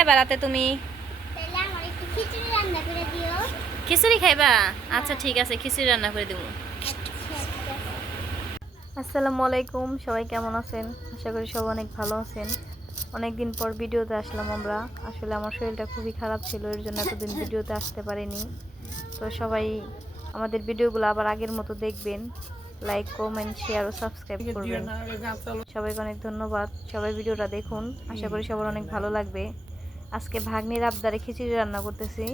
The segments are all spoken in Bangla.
খাইবা রাতে তুমি? তাহলে আমার একটু খিচুড়ি রান্না করে দিও। খিচুড়ি খাইবা? আচ্ছা ঠিক আছে, খিচুড়ি রান্না করে দেবো। আসসালামু আলাইকুম, সবাই কেমন আছেন? আশা করি সবাই অনেক ভালো আছেন। অনেক দিন পর ভিডিওতে আসলাম আমরা। আসলে আমার শরীরটা খুবই খারাপ ছিল, এর জন্য এতদিন ভিডিওতে আসতে পারিনি। তো সবাই আমাদের ভিডিওগুলো আবার আগের মতো দেখবেন, লাইক কমেন্ট শেয়ার ও সাবস্ক্রাইব করবেন। সবাইকে অনেক ধন্যবাদ। সবাই ভিডিওটা দেখুন, আশা করি সবার অনেক ভালো লাগবে। আজকে ভাগ্নির আবদারে খিচুড়ি রান্না করতেছি।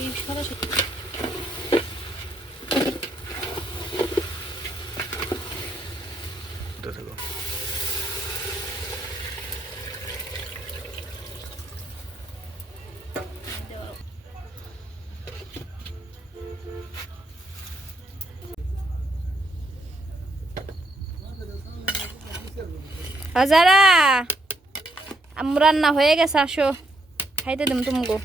এই সরাসরি হাজারা রান্না হয়ে গেছে, আসো খাইতে দিম তুমগো।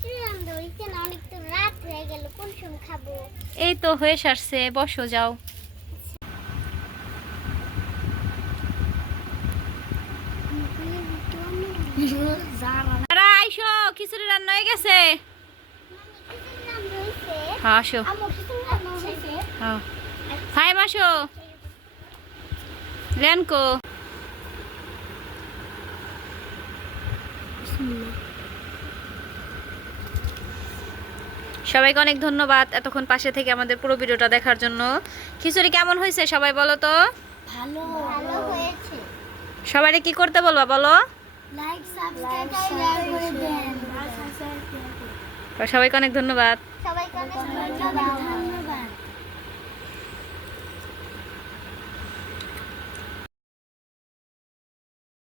খিচুড়ি রান্না হইছে না, অনেক তো রাত হয়ে গেল, কোন সময় খাবো? এই তো হয়ে সারছে, বসো যাও। তারা আইসো, খিচুড়ি রান্না হয়ে গেছে। খিচুড়ি রান্না হইছে। হ্যাঁ আসো। আমার খিচুড়ি রান্না হইছে। হ্যাঁ ফাইম আসো। লেনকো সবাইকে অনেক ধন্যবাদ এতক্ষণ পাশে থেকে আমাদের পুরো ভিডিওটা দেখার জন্য। খিচুড়ি কেমন হয়েছে সবাই বলো তো? ভালো ভালো হয়েছে। সবাইকে কি করতে বলবা বলো? লাইক সাবস্ক্রাইব শেয়ার করে দেন। সবাইকে অনেক ধন্যবাদ। সবাইকে অনেক ধন্যবাদ।